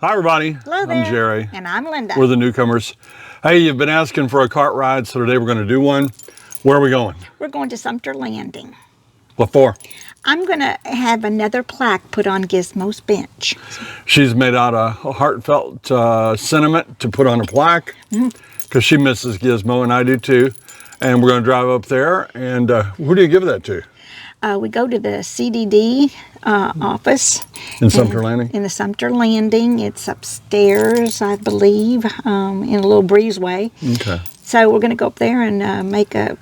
Hi everybody, Hello there. I'm Jerry. And I'm Linda. We're the Newcomers. Hey, you've been asking for a cart ride, so today we're going to do one. Where are we going? We're going to Sumter Landing. What for? I'm going to have another plaque put on Gizmo's bench. She's made out a heartfelt sentiment to put on a plaque because she misses Gizmo and I do too. And we're going to drive up there and who do you give that to? We go to the CDD office. In Sumter Landing? In the Sumter Landing. It's upstairs, I believe, in a little breezeway. Okay. So we're going to go up there and make a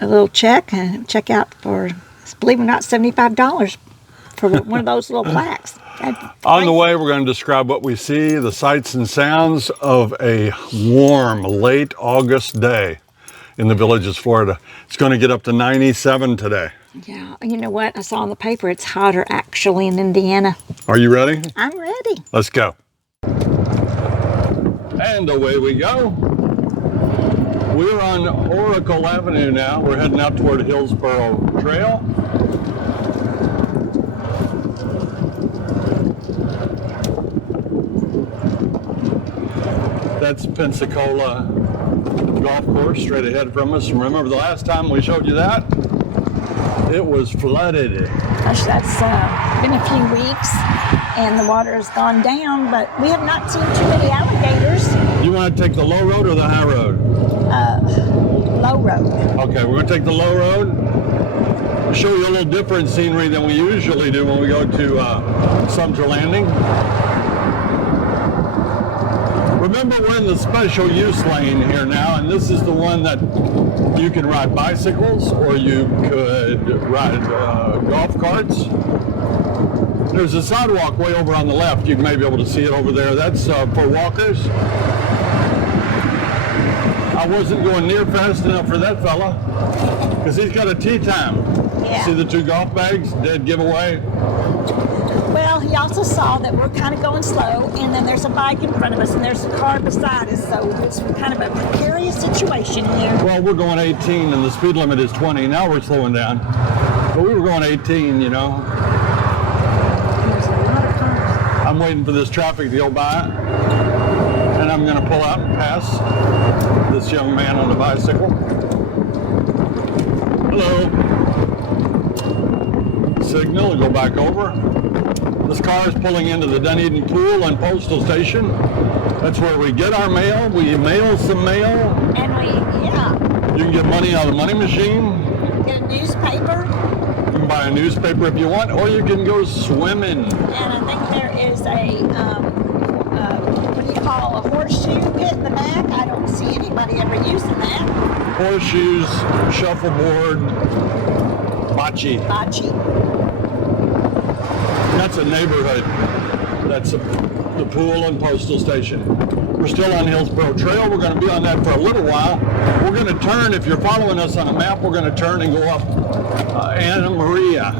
little check out for, believe it or not, $75 for one of those little plaques. On the way, we're going to describe what we see, the sights and sounds of a warm, late August day in the Villages, Florida. It's going to get up to 97 today. Yeah, you know what? I saw in the paper it's hotter actually in Indiana. Are you ready? I'm ready. Let's go. And away we go. We're on Oracle Avenue now. We're heading out toward Hillsborough Trail. That's Pensacola Golf Course straight ahead from us. And remember the last time we showed you that? It was flooded. Gosh, that's been a few weeks and the water has gone down, but we have not seen too many alligators. You want to take the low road or the high road? Low road. Okay, we're going to take the low road. Show you a little different scenery than we usually do when we go to Sumter Landing. Remember, we're in the special use lane here now, and this is the one that you can ride bicycles or you could ride golf carts. There's a sidewalk way over on the left. You may be able to see it over there. That's for walkers. I wasn't going near fast enough for that fella because he's got a tea time. Yeah. See the two golf bags? Dead giveaway. Well, he also saw that we're kind of going slow, and then there's a bike in front of us, and there's a car beside us, so it's kind of a precarious situation here. Well, we're going 18, and the speed limit is 20. Now we're slowing down. But we were going 18, you know. There's a lot of cars. I'm waiting for this traffic to go by, and I'm going to pull out and pass this young man on a bicycle. Hello. Signal, go back over. This car is pulling into the Dunedin Pool and Postal Station. That's where we get our mail. We mail some mail. And You can get money out of the money machine. get a newspaper, You can buy a newspaper if you want, or you can go swimming. and I think there is what do you call, a horseshoe pit in the back. I don't see anybody ever using that. Horseshoes, shuffleboard, bocce. Bocce. That's a neighborhood. That's the pool and postal station. We're still on Hillsborough Trail. We're going to be on that for a little while. We're going to turn, if you're following us on a map, we're going to turn and go up Anna Maria.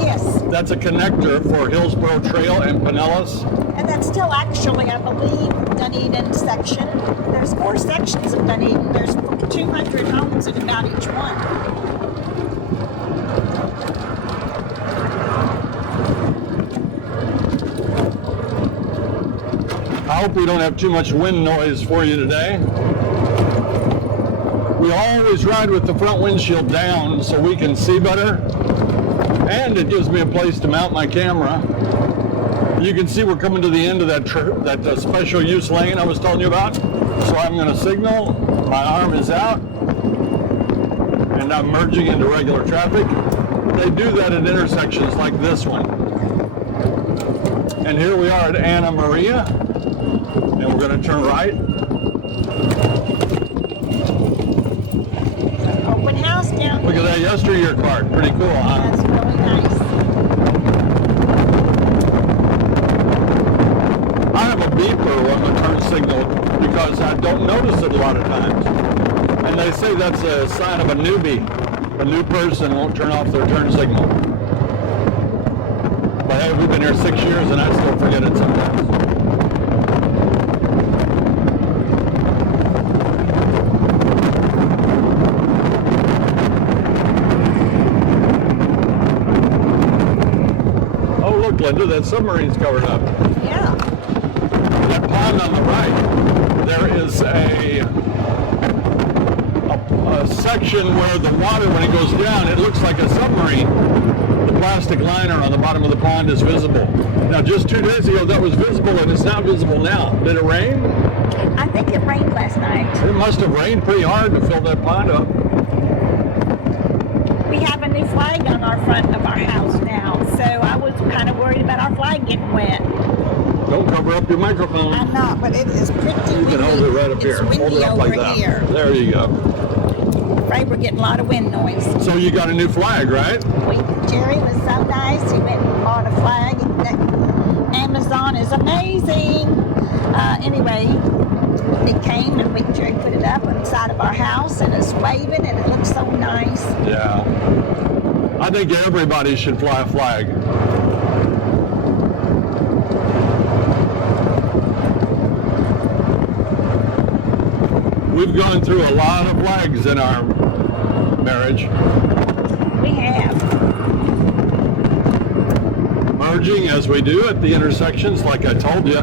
Yes. That's a connector for Hillsborough Trail and Pinellas. And that's still actually, I believe, Dunedin section. There's 4 sections of Dunedin. There's 200 homes in about each one. I hope we don't have too much wind noise for you today. We always ride with the front windshield down so we can see better. And it gives me a place to mount my camera. You can see we're coming to the end of that special use lane I was telling you about. So I'm going to signal. My arm is out. And I'm merging into regular traffic. They do that at intersections like this one. And here we are at Anna Maria. And we're going to turn right. Open house down Look at that yesteryear card. Pretty cool, huh? That's really nice. I have a beeper on the turn signal because I don't notice it a lot of times. And they say that's a sign of a newbie. A new person won't turn off their turn signal. But hey, we've been here 6 years and I still forget it sometimes. Linda, that submarine's covered up. Yeah. along on the right, there is a section where the water, when it goes down, it looks like a submarine. The plastic liner on the bottom of the pond is visible. Now, just 2 days ago, that was visible, and it's not visible now. Did it rain? I think it rained last night. It must have rained pretty hard to fill that pond up. We have a new flag on our front of our house now, so I was kind of worried about our flag getting wet. Don't cover up your microphone. I'm not, but it is pretty windy. You can hold it right up here. It's windy Hold it up over like that. here. There you go. Afraid we're getting a lot of wind noise. So you got a new flag, right? Jerry was so nice. He went and bought a flag. Amazon is amazing. Anyway, it came and Jerry put it up inside of our house, and it's waving, and it looks so nice. Yeah. I think everybody should fly a flag. We've gone through a lot of flags in our marriage. We have. Merging as we do at the intersections, like I told you.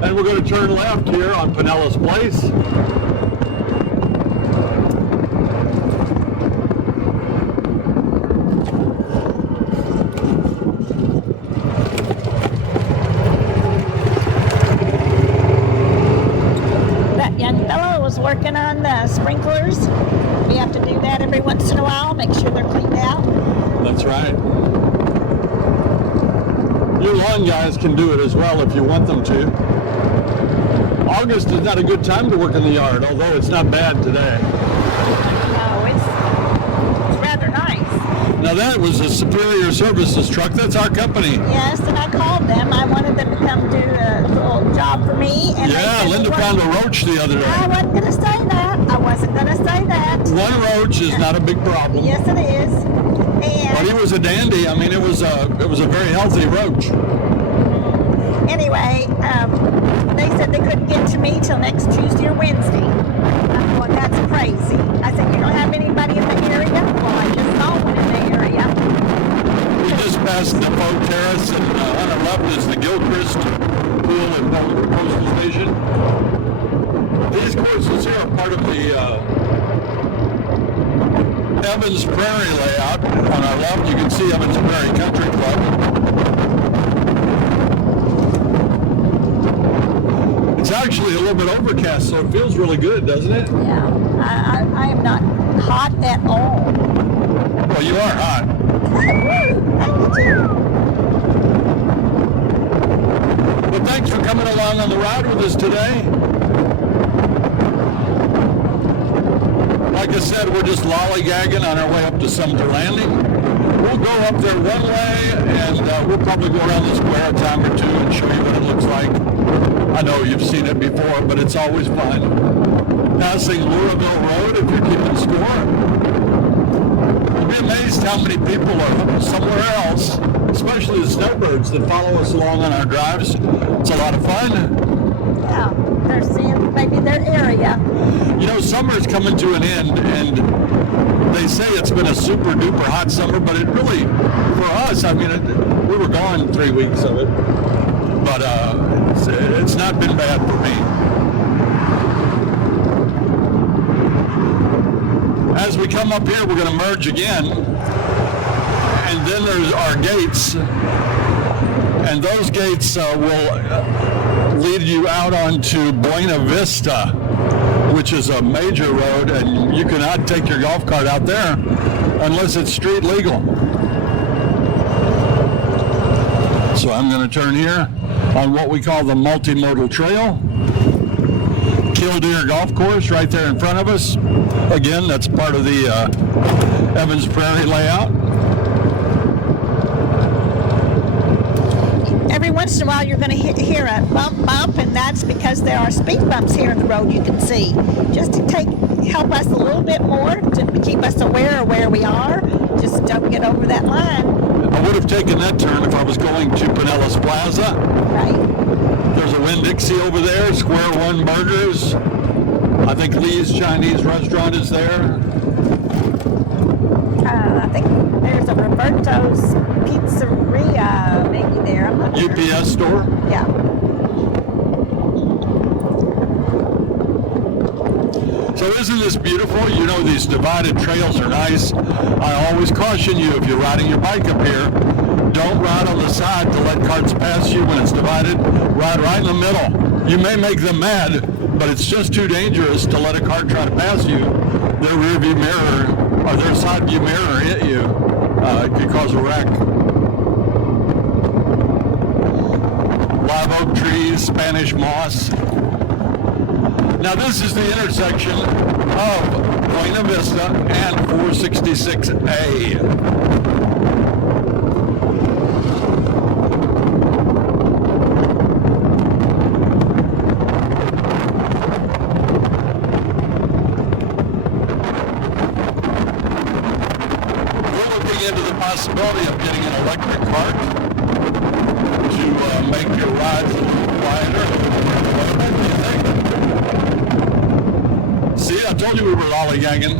And we're going to turn left here on Pinellas Place. That young fellow was working on the sprinklers. We have to do that every once in a while, make sure they're cleaned out. That's right. Your lawn guys can do it as well if you want them to. August is not a good time to work in the yard, although it's not bad today. No, it's rather nice. Now that was a Superior Services truck. That's our company. Yes, and I called them. I wanted them to come do a little job for me. And they Yeah, said, Linda found a roach the other I day. wasn't going to say that. I wasn't going to say that. One roach is not a big problem. Yes, it is. But he And was a dandy. I mean, it was a very healthy roach. anyway, they said they couldn't get to me till next Tuesday or Wednesday. I thought, that's crazy. I said, you don't have anybody in the area? Well, I just saw one in the area. We just passed Depot Terrace, and on our left is the Gilchrist Pool and Postal Station. These courses here are part of the Evans Prairie layout. On our left, you can see Evans Prairie Country Club. It's actually a little bit overcast, so it feels really good, doesn't it? Yeah, I am not hot at all. Well, you are hot. Thank you. Well, thanks for coming along on the ride with us today. Like I said, we're just lollygagging on our way up to Sumter Landing. We'll go up there one way, and we'll probably go around the square a time or two and show you what it looks like. I know you've seen it before, but it's always fun. Passing Louisville Road, if you're keeping score. You'll be amazed how many people are somewhere else, especially the snowbirds that follow us along on our drives. It's a lot of fun. Yeah, they're seeing maybe their area. You know, summer's coming to an end, and they say it's been a super duper hot summer, but it really, for us, I mean, we were gone 3 weeks of it, but it's not been bad for me. As we come up here, we're going to merge again, and then there's our gates, and those gates will lead you out onto Buena Vista, which is a major road, and you cannot take your golf cart out there unless it's street legal. So I'm going to turn here on what we call the multimodal trail. Killdeer Golf Course right there in front of us. Again, that's part of the Evans Prairie layout. Every once in a while, you're going to hear a bump, and that's because there are speed bumps here in the road you can see. Just to help us a little bit more, to keep us aware of where we are. Just don't get over that line. I would have taken that turn if I was going to Pinellas Plaza. Right. There's a Winn-Dixie over there, Square One Burgers. I think Lee's Chinese restaurant is there. I think There's a Roberto's Pizzeria, maybe there. I'm not sure. UPS store? Yeah. So isn't this beautiful? You know, these divided trails are nice. I always caution you, if you're riding your bike up here, don't ride on the side to let carts pass you when it's divided. Ride right in the middle. You may make them mad, but it's just too dangerous to let a cart try to pass you. Their rear view mirror or their side view mirror hit you. It could cause a wreck. Live oak trees, Spanish moss. Now this is the intersection of Buena Vista and 466A. Into the possibility of getting an electric cart to make your rides a little quieter. What do you think? See, I told you we were lollygagging.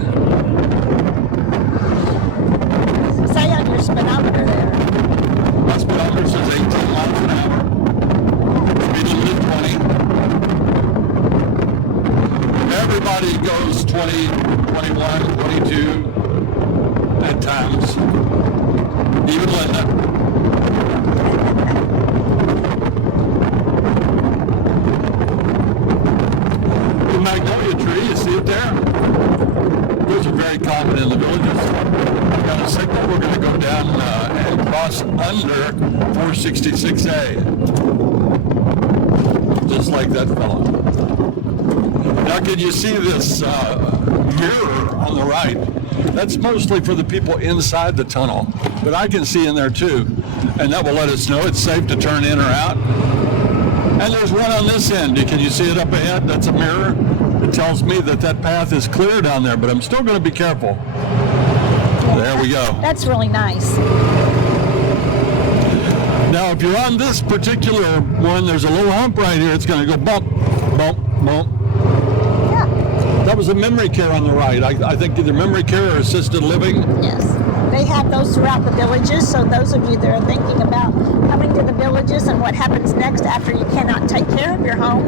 Say on your speedometer there. My speedometer says 18 miles an hour. Speed limit 20. Everybody goes 20, 21, 22. At times, even Linda. The magnolia tree, you see it there? Those are very common in the villages. I've got a signal. We're going to go down and cross under 466A. Just like that fella. Now, can you see this mirror on the right? That's mostly for the people inside the tunnel, but I can see in there too, and that will let us know it's safe to turn in or out. And there's one on this end. Can you see it up ahead? That's a mirror. It tells me that that path is clear down there, but I'm still going to be careful. There we go. That's really nice. Now, if you're on this particular one, there's a little hump right here. It's going to go bump, bump, bump. That was a memory care on the right. I think either memory care or assisted living. Yes. They have those throughout the villages, so those of you that are thinking about coming to the villages and what happens next after you cannot take care of your home,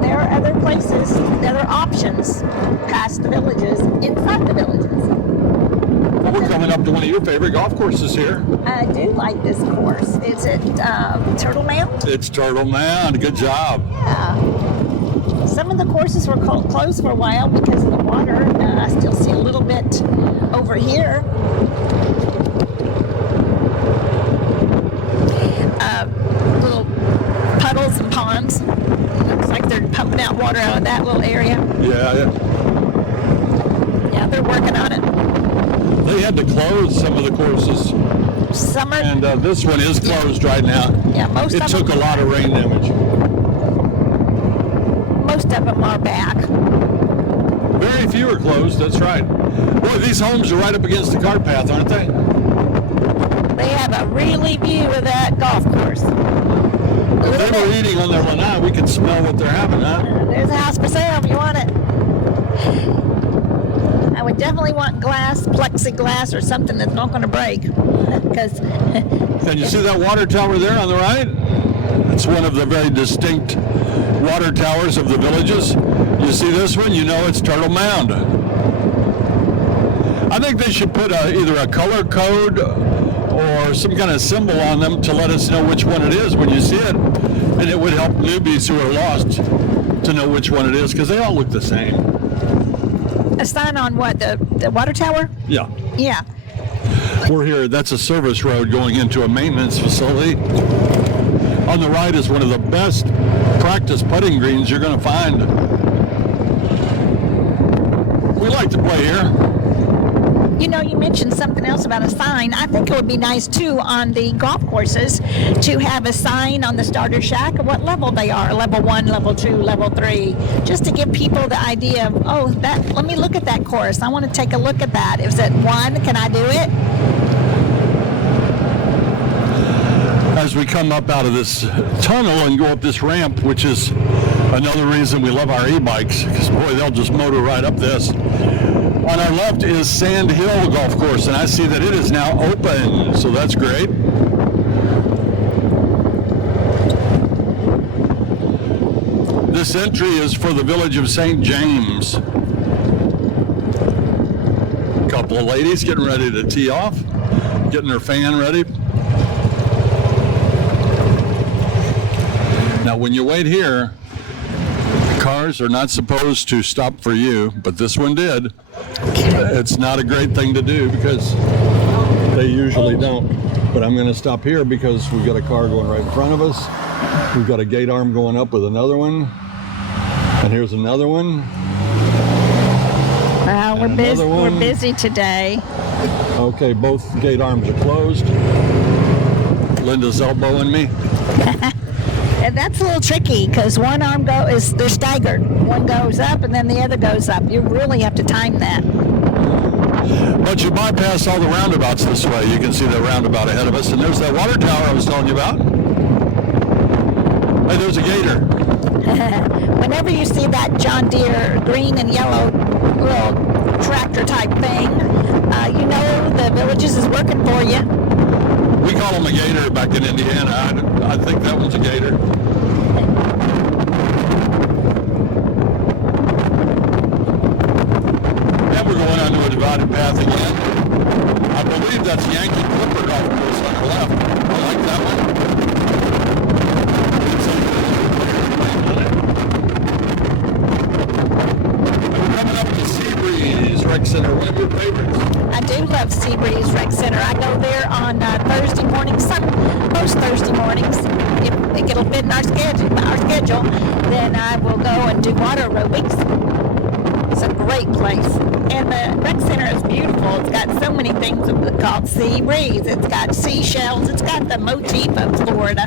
there are other places, other options past the villages, inside the villages. Well, we're coming up to one of your favorite golf courses here. I do like this course. Is it Turtle Mound? It's Turtle Mound. Good job. Yeah. Some of the courses were closed for a while because of the water. I still see a little bit over here. Little puddles and ponds. Looks like they're pumping out water out of that little area. Yeah. Yeah, they're working on it. They had to close some of the courses. Summer. And this one is closed right now. Yeah, most it of took them. a lot of rain damage. Most of them are back. Very few are closed, that's right. Boy, these homes are right up against the cart path, aren't they? They have a really view of that golf course. If they were eating on their lanai, we could smell what they're having, huh? There's a house for sale if you want it. I would definitely want glass, plexiglass, or something that's not going to break. Because Can you see that water tower there on the right? It's one of the very distinct water towers of the villages. You see this one? You know it's Turtle Mound. I think they should put either a color code or some kind of symbol on them to let us know which one it is when you see it. And it would help newbies who are lost to know which one it is, because they all look the same. a sign on what, the water tower? Yeah. Yeah. We're here, that's a service road going into a maintenance facility. On the right is one of the best practice putting greens you're going to find. We like to play here. You know, you mentioned something else about a sign. I think it would be nice, too, on the golf courses to have a sign on the starter shack of what level they are, level 1, level 2, level 3, just to give people the idea of, oh, that. Let me look at that course. I want to take a look at that. Is it 1? Can I do it? As we come up out of this tunnel and go up this ramp, which is another reason we love our e-bikes, because boy, they'll just motor right up this. On our left is Sand Hill Golf Course, and I see that it is now open, so that's great. This entry is for the village of St. James. A couple of ladies getting ready to tee off, getting their fan ready. Now, when you wait here, cars are not supposed to stop for you, but this one did. It's not a great thing to do because they usually don't. But I'm going to stop here because we've got a car going right in front of us. We've got a gate arm going up with another one. And here's another one. Well, we're busy today. Okay, both gate arms are closed. Linda's elbowing me. And that's a little tricky because one arm they're staggered. One goes up and then the other goes up. You really have to time that. But you bypass all the roundabouts this way. You can see the roundabout ahead of us. And there's that water tower I was telling you about. Hey, there's a gator. Whenever you see that John Deere green and yellow little tractor type thing, you know the Villages is working for you. We call them a gator back in Indiana. I think that one's a gator. And we're going onto a divided path again. I believe that's Yankee Clipper Golf Course on the left. I like that one. We're coming up to Seabreeze Rec Center, one of your favorites. I do love Seabreeze Rec Center. I go there on Thursday mornings, most Thursday mornings. If it'll fit in our schedule, then I will go and do water aerobics. It's a great place. And the rec center is beautiful. It's got so many things called sea breeze. It's got seashells. It's got the motif of Florida.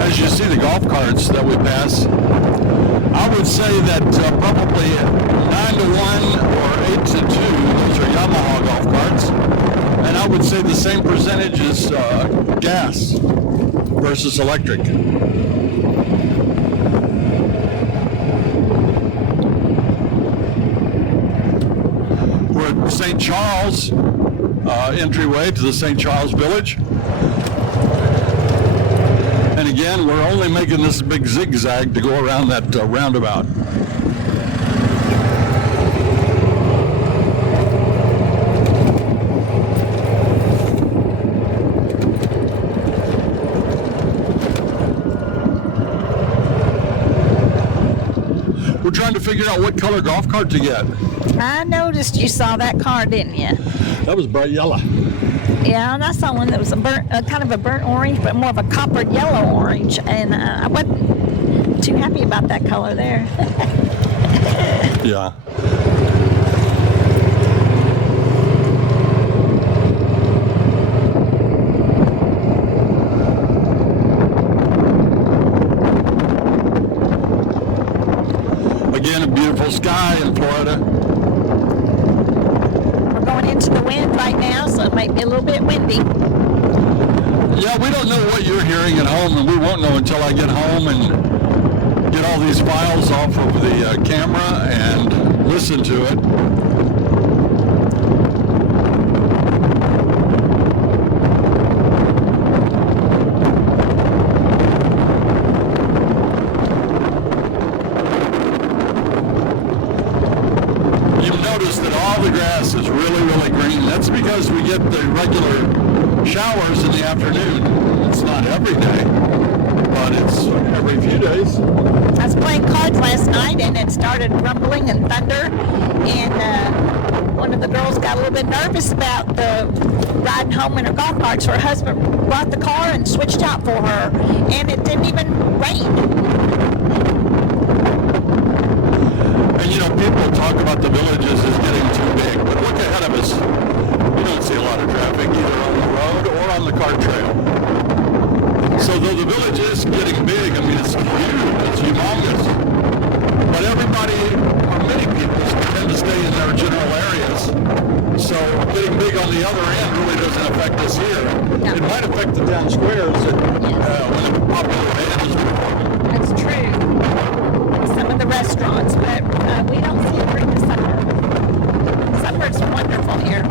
As you see the golf carts that we pass, I would say that probably 9 to 1 or 8 to 2, those are Yamaha golf carts. And I would say the same percentage is gas versus electric. We're at St. Charles, entryway to the St. Charles Village. And again, we're only making this big zigzag to go around that roundabout. We're trying to figure out what color golf cart to get. I noticed you saw that car, didn't you? That was bright yellow. Yeah, and I saw one that was kind of a burnt orange, but more of a coppered yellow orange, and I wasn't too happy about that color there. Yeah. Again, a beautiful sky in Florida. We're going into the wind right now, so it might be a little bit windy. Yeah, we don't know what you're hearing at home, and we won't know until I get home and get all these files off of the camera and listen to it. You'll notice that all the grass is really, really green. That's because we get the regular showers in the afternoon. It's not every day, but it's every few days. I was playing cards last night, and it started rumbling and thunder, and one of the girls got a little bit nervous about the riding home in her golf cart, so her husband brought the car and switched out for her, and it didn't even rain. And you know, people talk about the Villages as getting too big, but look ahead of us. You don't see a lot of traffic either on the road or on the cart trail. So though the Village is getting big, I mean, it's huge, it's humongous. But everybody, or many people, tend to stay in their general areas. So getting big on the other end really doesn't affect us here. No. It might affect the town squares when the popular band is performing. That's true. Some of the restaurants, but we don't see it during the summer. Summer's wonderful here.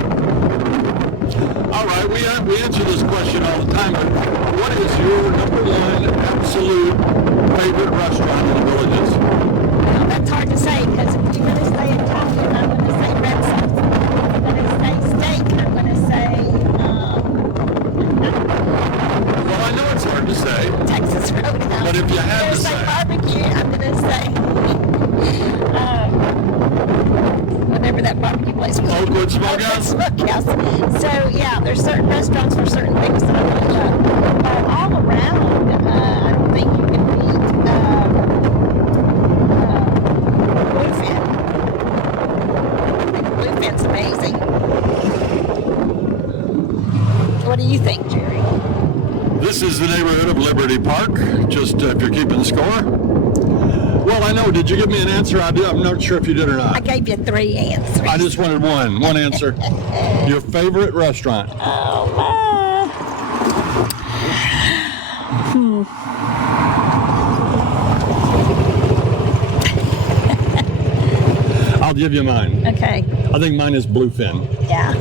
All right, we answer this question all the time, but what is your number one absolute favorite restaurant in the Villages? Well, that's hard to say because if you're going to say Italian, I'm going to say red sauce. If you're going to say steak, I'm going to say Well, I know it's hard to say. Texas Roadhouse. But if you had If to you're say- barbecue, I'm going to say whatever that barbecue place was. Oakwood Smokehouse? Smokehouse. So yeah, there's certain restaurants for certain things that I really love. But all around, I don't think you can beat Bluefin. I think Bluefin's amazing. What do you think, Jerry? This is the neighborhood of Liberty Park, just if you're keeping score. Well, I know. Did you give me an answer? I'm not sure if you did or I not. gave you 3 answers. I just wanted one answer. Your favorite restaurant? I'll give you mine. Okay. I think mine is Bluefin. Yeah.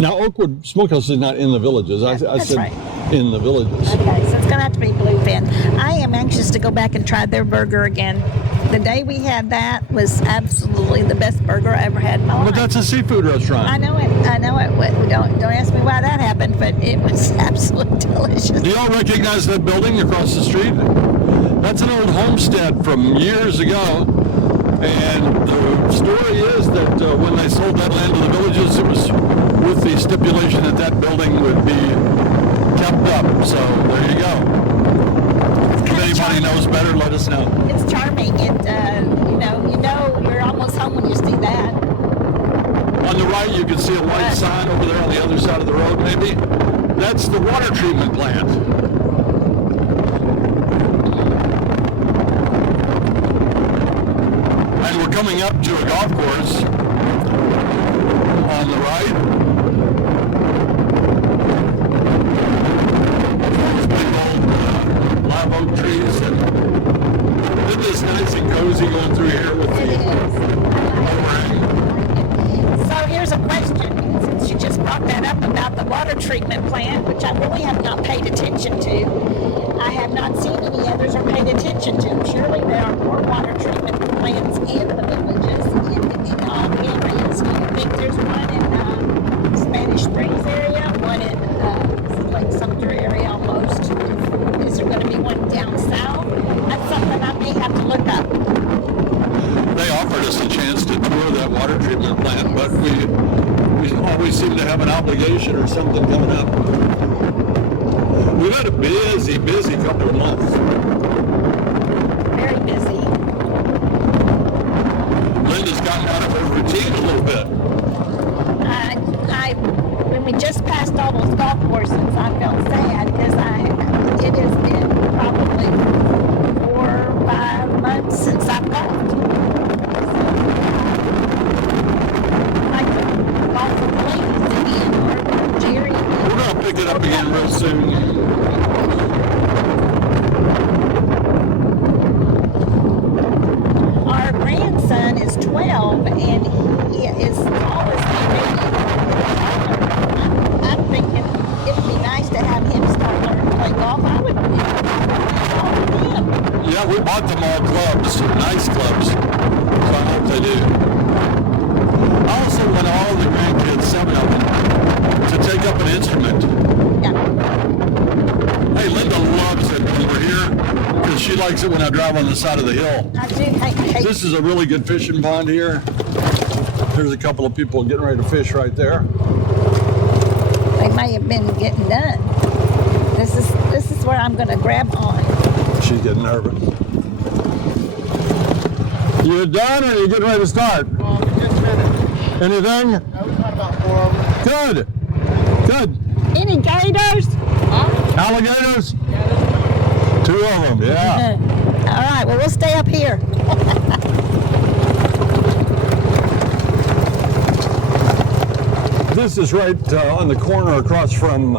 Now, Oakwood Smokehouse is not in the Villages. I That's said right. in the Villages. Okay, so it's going to have to be Bluefin. I am anxious to go back and try their burger again. The day we had that was absolutely the best burger I ever had in my life. But that's a seafood restaurant. I know it. Don't ask me why that happened, but it was absolutely delicious. Do y'all recognize that building across the street? That's an old homestead from years ago. And the story is that when they sold that land to the Villages, it was with the stipulation that that building would be kept up. So there you go. If anybody knows better, let us know. It's charming. You know, you're almost home when you see that. On the right, you can see a white sign over there on the other side of the road, maybe. That's the water treatment plant. And we're coming up to a golf course on the right. These big old live oak trees. And isn't this nice and cozy going through here with It the is. overhang? So here's a question. Since you just brought that up about the water treatment plant, which I really have not paid attention to, I have not seen any others or paid attention to. Surely there are more water treatment plants in the Villages, in all areas. Do you think there's one in Spanish Springs area, one in like Sumter area almost? Is there going to be one down south? That's something I may have to look up. They offered us a chance to tour that water treatment plant, but we always seem to have an obligation or something coming up. We've had a busy couple of months. Very busy. Linda's gotten out of her routine a little bit. When we just passed all those golf courses, I felt sad because it has been probably 4 or 5 months since I've golfed. I'd like to golf with the ladies again, or Jerry. We're going to pick it up again real soon. Our grandson is 12 and he is tall as can be. I'm thinking it'd be nice to have him start learning to play golf. I would play golf with him. Yeah, we bought them all clubs, nice clubs. So I hope they do. I also want all the grandkids, 7 of them, to take up an instrument. Yeah. Hey, Linda loves it when we're here because she likes it when I drive on the side of the hill. I do hate This is a really good fishing pond here. There's a couple of people getting ready to fish right there. they may have been getting done. This is where I'm going to grab on. She's getting nervous. You done or you getting ready to start? We just finished. Anything? We caught about 4 of them. Good. Good. Any gators? Alligators? 2 of them, yeah. All right, well, we'll stay up here. This is right on the corner across from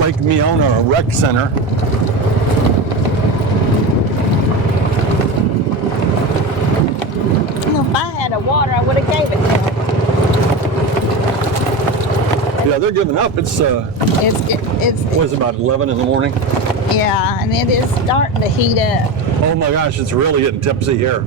Lake Meona Rec Center. If I had a water, I would have gave it to them. Yeah, they're giving up. It's was about 11 in the morning. Yeah, and it is starting to heat up. Oh my gosh, it's really getting tipsy here.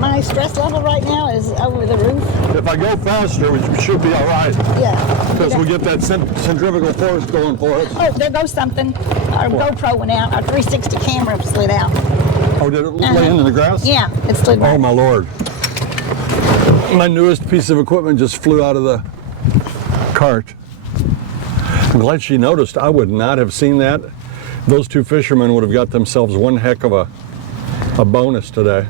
My stress level right now is over the roof. If I go faster, we should be all right. Yeah. Because we get that centrifugal force going for us. Oh, there goes something. Our GoPro went out. Our 360 camera slid out. Oh, did it lay in the grass? Yeah, it slid right. Oh my Lord. My newest piece of equipment just flew out of the cart. I'm glad she noticed. I would not have seen that. Those two fishermen would have got themselves one heck of a bonus today.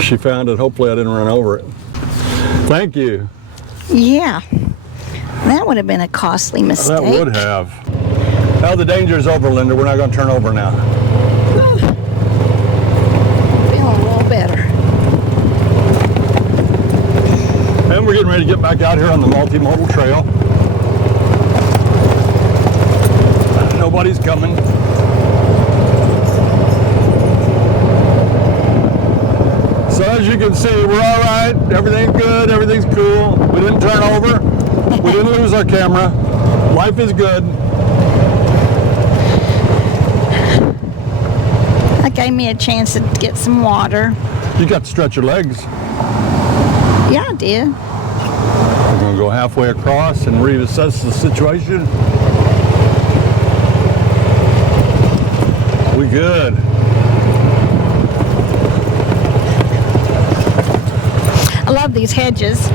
She found it. Hopefully I didn't run over it. Thank you. Yeah. That would have been a costly mistake. That would have. Now the danger's over, Linda. We're not going to turn over now. Feeling a little better. And we're getting ready to get back out here on the multimodal trail. Nobody's coming. So as you can see, we're all right. Everything's good. Everything's cool. We didn't turn over. We didn't lose our camera. Life is good. That gave me a chance to get some water. You got to stretch your legs. Yeah, I did. We're going to go halfway across and reassess the situation. We good. I love these hedges.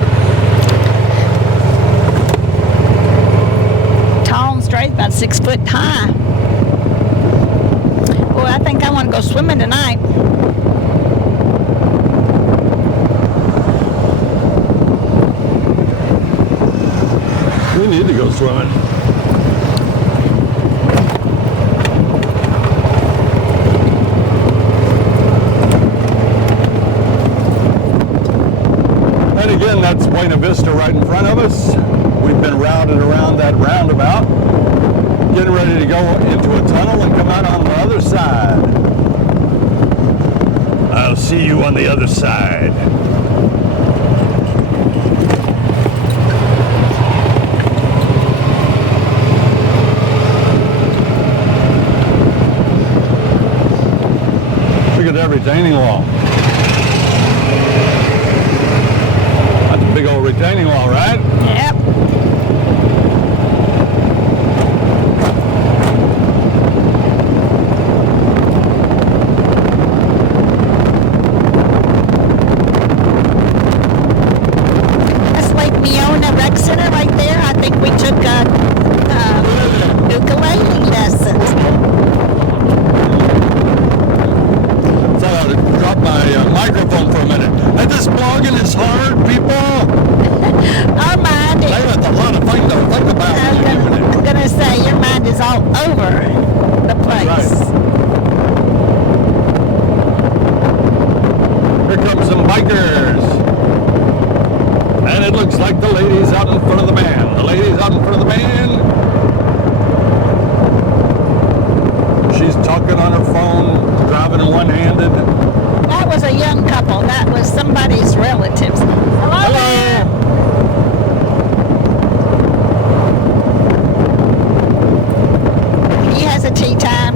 Tall and straight, about 6 foot high. Boy, I think I want to go swimming tonight. We need to go swimming. And again, that's Buena Vista right in front of us. We've been routed around that roundabout, getting ready to go into a tunnel and come out on the other side. I'll see you on the other side. Look at that retaining wall. That's a big old retaining wall, right? Yep. That's Lake Meona Rec Center right there. I think we took ukulele lessons. Thought I would drop my microphone for a minute. And this blogging is hard, people. Our mind is, That's a lot of things to think about when you're doing it. I'm gonna say your mind is all over the place. Here comes some bikers. And it looks like the lady's out in front of the man. The lady's out in front of the man. She's talking on her phone, driving one-handed. That was a young couple. That was somebody's relatives. Hello there. He has a tea time.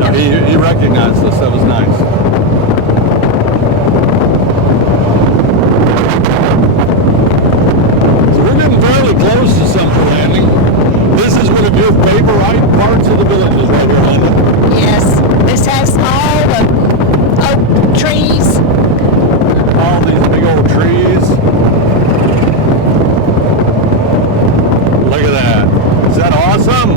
No, he recognized us. That was nice. So we're getting fairly close to Sumter Landing. This is one of your favorite parts of the villages right here, Linda. Yes. This has all the oak trees. All these big old trees. Look at that. Is that awesome?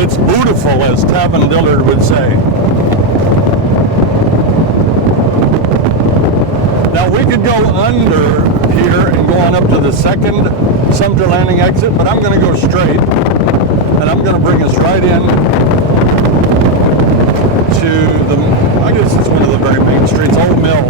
It's beautiful, as Tavin Dillard would say. Now we could go under here and go on up to the second Sumter Landing exit, but I'm going to go straight, and I'm going to bring us right in to the, I guess it's one of the very main streets, Old Mill.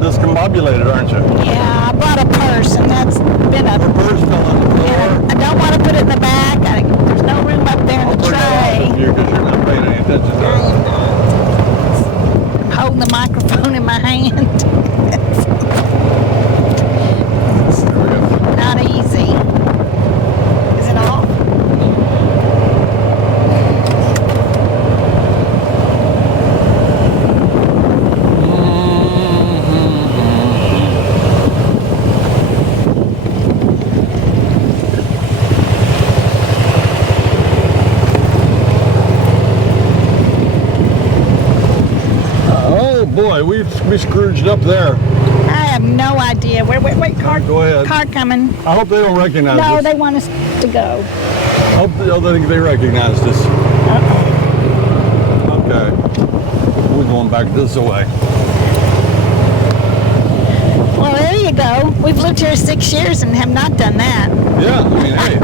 Discombobulated, aren't you? Yeah, I brought a purse, and that's been a... Your purse fell on the floor. Yeah, I don't want to put it in the back. There's no room up there in the tray. Because you're not paying any attention to I it. am not. I'm holding the microphone in my hand. There we go. Not easy. Is it off? Boy, we Scrooged up there. I have no idea. Wait, car. Go ahead. Car coming. I hope they don't recognize No, us. they want us to go. I hope they recognized us. Okay. We're going back this way. Well, there you go. We've lived here 6 years and have not done that. Yeah, I mean, hey.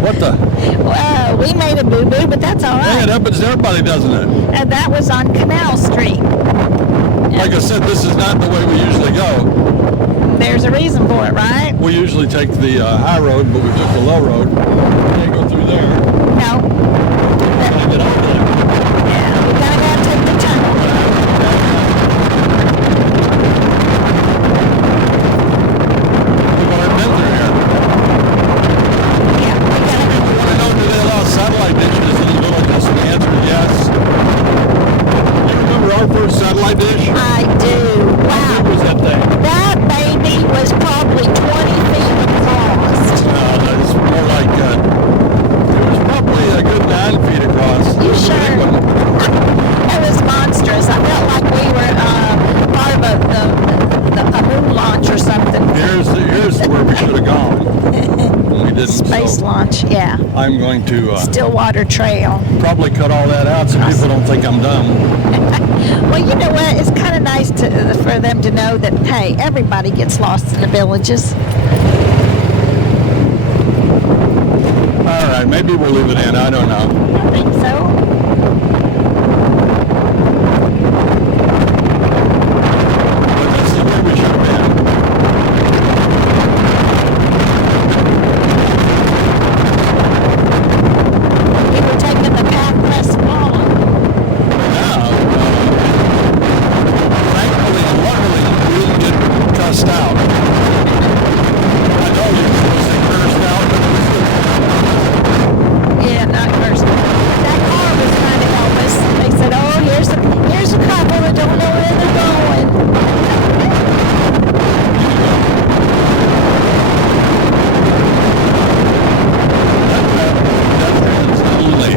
What the? Well, we made a boo-boo, but that's all Hey, it right. happens to everybody, doesn't it? And that was on Canal Street. Like I said, this is not the way we usually go. There's a reason for it, right? We usually take the high road, but we took the low road. Can't go through there. No. Can't get over there. Yeah, we gotta take the tunnel. We've already been through here. Yeah, we gotta. I want to know, do they allow satellite dishes in the villages? And the answer is yes. You remember our first satellite dish? I do. How big was Wow. that thing? That baby was probably 20 feet across. That's more like, it was probably a good 9 feet across. You It was a sure? big one. It was monstrous. I felt like we were part of a moon launch or something. Here's where we should have gone. We didn't. Space so launch, yeah. I'm going to Stillwater Trail. probably cut all that out so people don't think I'm dumb. Well, you know what? It's kind of nice for them to know that, hey, everybody gets lost in the villages. All right, maybe we'll leave it in. I don't know. I think so. But this is where we should have been. We were taking the path less fallen. Now, thankfully and luckily, we didn't get cussed out. I know you're supposed to cursed out, but Yeah, not cursed. That car was trying to help us. They said, oh, here's a couple that don't know where they're going. that's only.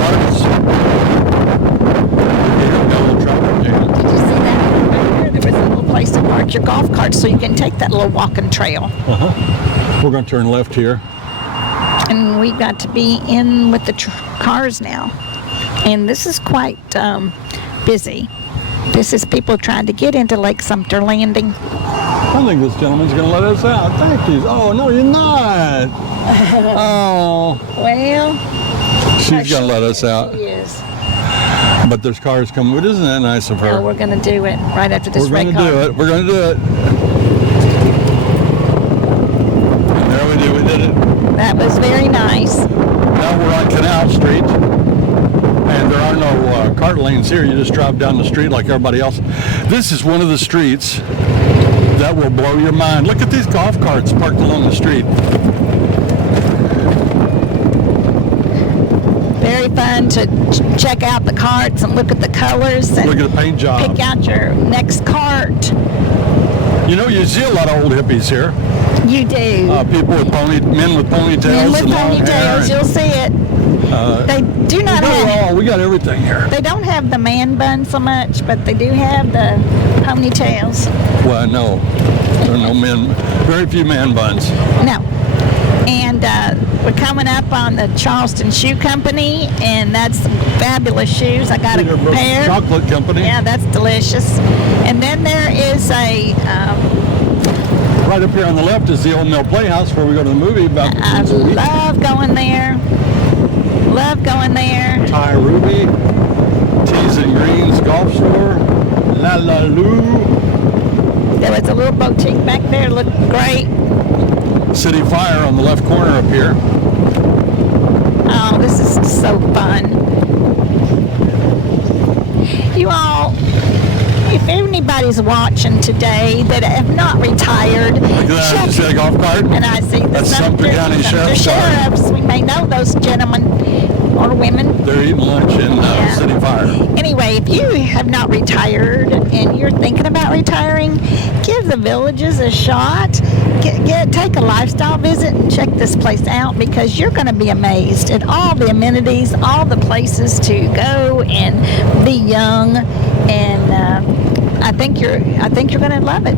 Lights. You don't got a little traffic jam. Did you see that? Right there was a little place to park your golf cart so you can take that little walking trail. We're going to turn left here. And we've got to be in with the cars now. And this is quite busy. This is people trying to get into Lake Sumter Landing. I think this gentleman's going to let us out. Thank you. Oh, no, you're not. Oh. Well, She's going to let us out. she is. But there's cars coming. But isn't that nice of her? No, we're going to do it right after this We're red going car. to do it. We're going to do it. And there we do. We did it. That was very nice. Now we're on Canal Street. And there are no cart lanes here. You just drive down the street like everybody else. This is one of the streets that will blow your mind. Look at these golf carts parked along the street. very fun to check out the carts and look at the colors and Look at the paint job. pick out your next cart. You know, you see a lot of old hippies here. You do. People with men with ponytails Men with and long hair. ponytails, you'll see it. They do not have. We got everything here. They don't have the man bun so much, but they do have the ponytails. Well, no, there are no men. Very few man buns. No. And we're coming up on the Charleston Shoe Company, and that's some fabulous shoes. I got a Peter Brook pair. Chocolate Company. Yeah, that's delicious. And then there is a. Right up here on the left is the Old Mill Playhouse where we go to the movie about the I kids and love going there. Love going there. Ty Ruby, Tees and Greens Golf Store, La La Lou, There was a little boutique back there, looked great. City Fire on the left corner up here. Oh, this is so fun. You all, if anybody's watching today that have not retired, Look at that, check you see a golf cart? And I see the That's Sumter County Sheriff's Car. Sheriffs. We may know those gentlemen or women. They're eating lunch in Yeah. City Fire. Anyway, if you have not retired and you're thinking about retiring, give the villages a shot. Take a lifestyle visit and check this place out because you're going to be amazed at all the amenities, all the places to go and be young, and I think you're going to love it.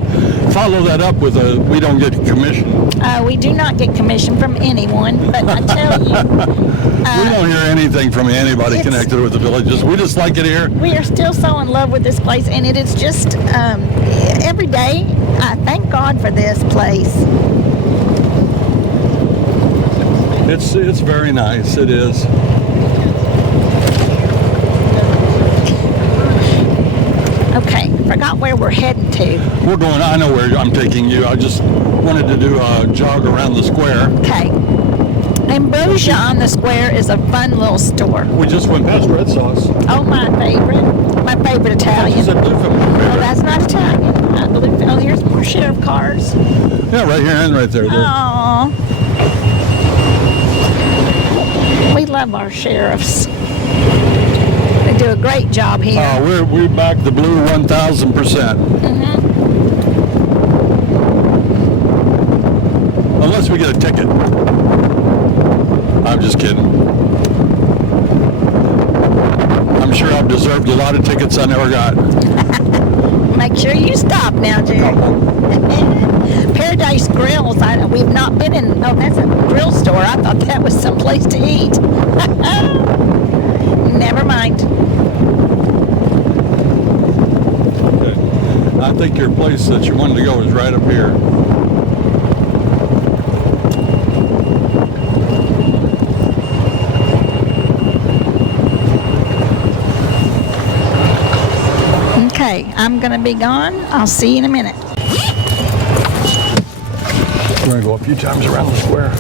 Follow that up with we don't get commission. We do not get commission from anyone, but I tell you, We don't hear anything from anybody it's- connected with the villages. We just like it here. we are still so in love with this place, and it is just every day. I thank God for this place. It's very nice. It is. Okay, forgot where we're heading to. We're going. I know where I'm taking you. I just wanted to do a jog around the square. Okay. Ambrosia on the Square is a fun little store. We just went past Red Sauce. Oh, my favorite Italian. Is it Bluefield, my Oh, favorite? that's not Italian. I believe. Oh, here's more sheriff cars. Yeah, right here and right there. Oh. We love our sheriffs. They do a great job here. We're back the blue 1,000%. Unless we get a ticket. I'm just kidding. I'm sure I've deserved a lot of tickets I never got. Make sure you stop now, Jerry. Paradise Grills. We've not been in. Oh, that's a grill store. I thought that was someplace to eat. Never mind. Okay. I think your place that you wanted to go is right up here. Okay, I'm gonna be gone. I'll see you in a minute. We're going to go a few times around the square.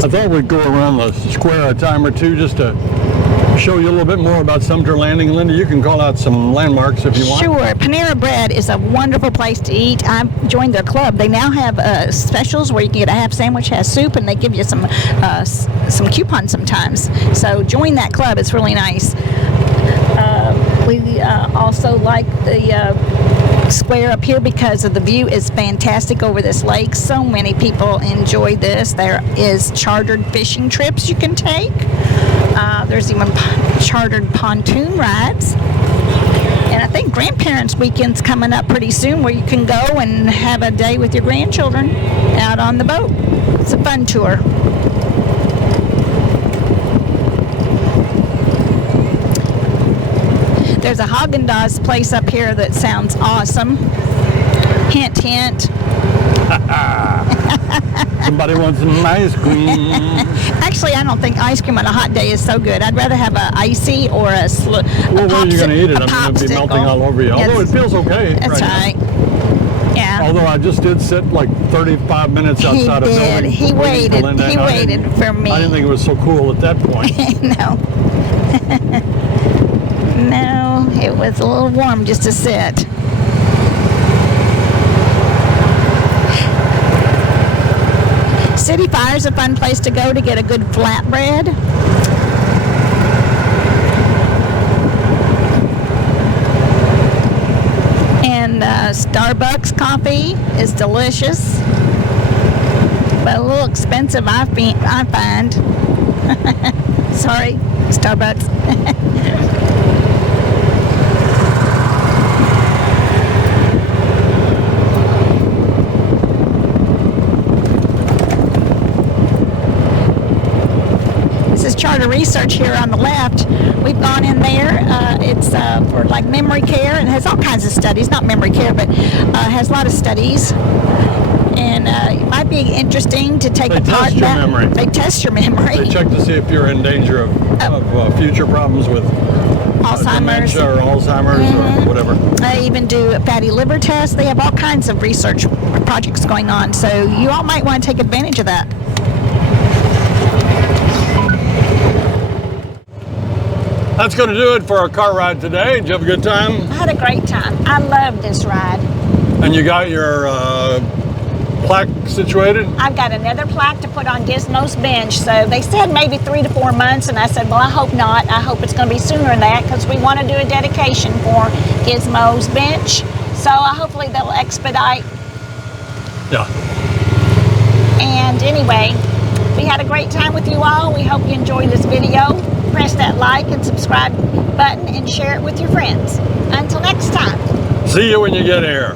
I thought we'd go around the square a time or two just to show you a little bit more about Sumter Landing. Linda, you can call out some landmarks if you want. Sure. Panera Bread is a wonderful place to eat. I joined their club. They now have specials where you can get a half sandwich, has soup, and they give you some coupons sometimes. So join that club. It's really nice. We also like the square up here because of the view is fantastic over this lake. So many people enjoy this. There is chartered fishing trips you can take. There's even chartered pontoon rides. And I think grandparents' weekend's coming up pretty soon where you can go and have a day with your grandchildren out on the boat. It's a fun tour. There's a Haagen-Dazs place up here that sounds awesome. Hint, hint. Somebody wants some ice cream. Actually, I don't think ice cream on a hot day is so good. I'd rather have an icy or a Well, where are you going to eat it? I mean, it'll be melting all over you. Although it feels okay. That's right. Yeah. Although I just did sit like 35 minutes outside of building. He waiting for Linda, He and waited for me. I didn't think it was so cool at that point. No. No, it was a little warm just to sit. City Fire is a fun place to go to get a good flatbread. And Starbucks coffee is delicious, but a little expensive, I find. Sorry, Starbucks. Charter Research here on the left. We've gone in there. It's for like memory care, and has all kinds of studies. Not memory care, but has a lot of studies. And it might be interesting to take They test your memory. They test your memory. They check to see if you're in danger of future problems with Alzheimer's dementia or Alzheimer's or whatever. They even do a fatty liver test. They have all kinds of research projects going on. So you all might want to take advantage of that. That's going to do it for our car ride today. Did you have a good time? I had a great time. I loved this ride. And you got your plaque situated? I've got another plaque to put on Gizmo's bench. So they said maybe 3 to 4 months, and I said, well, I hope not. I hope it's going to be sooner than that, because we want to do a dedication for Gizmo's bench. So hopefully they'll expedite. Yeah. And anyway, we had a great time with you all. We hope you enjoyed this video. Press that like and subscribe button and share it with your friends. Until next time. See you when you get here.